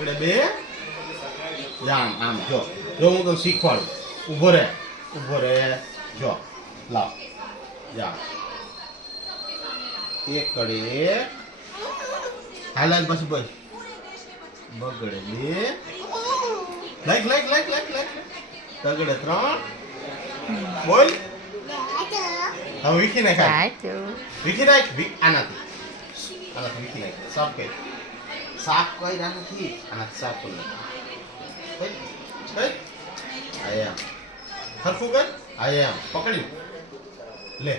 પકડે બે આમ આમ જો જો હું તને શીખવાડું ઊભો રે જો લાવ જા એક કડે એક હાલ પછી બસ બગડે બે લાઈક તગડે ત્રણ બોલ હવે વીખી નાખ આનાથી વીખી નાખ સાફ કરી સાફ કરી નાખી આનાથી સાફ કરી નાખ આયા હરખું કર આયા પકડ્યું લે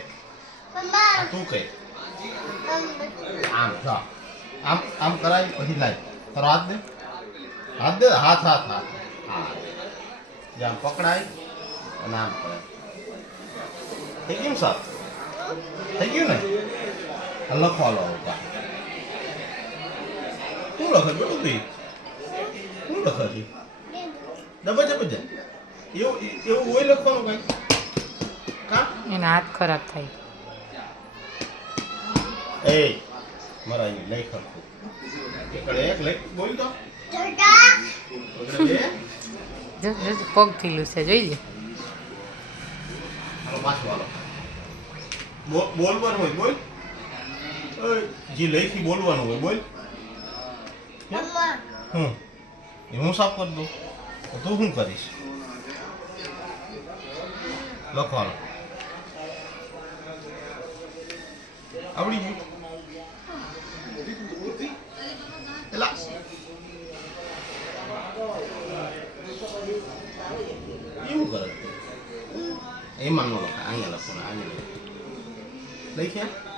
આ તું કઈ આમ જો આમ આમ કરાય પછી લાય તારો હાથ દે હાથ હા જેમ પકડાય અને આમ કરાય થઈ ગયું સાહેબ થઈ ગયું ને લખવા લો શું લખે બેટું તું શું લખે છે દબા એવું હોય લખવાનું કઈ કા એના હાથ ખરાબ થાય એ મારા અહીં લઈ ખરખું એકડે એક લઈ બોલ તો જો પગ થયેલું છે જોઈ લે હાલો પાછું હાલો બોલવાનું હોય બોલ જે લઈથી બોલવાનું હોય બોલ એ હું સાફ કરી દઉં તો તું શું કરીશ લખવાનું આવડી ગયું એલા એવું કરે એમાં ન લખાય અહીંયા લખવાનું અહીંયા લખ્યા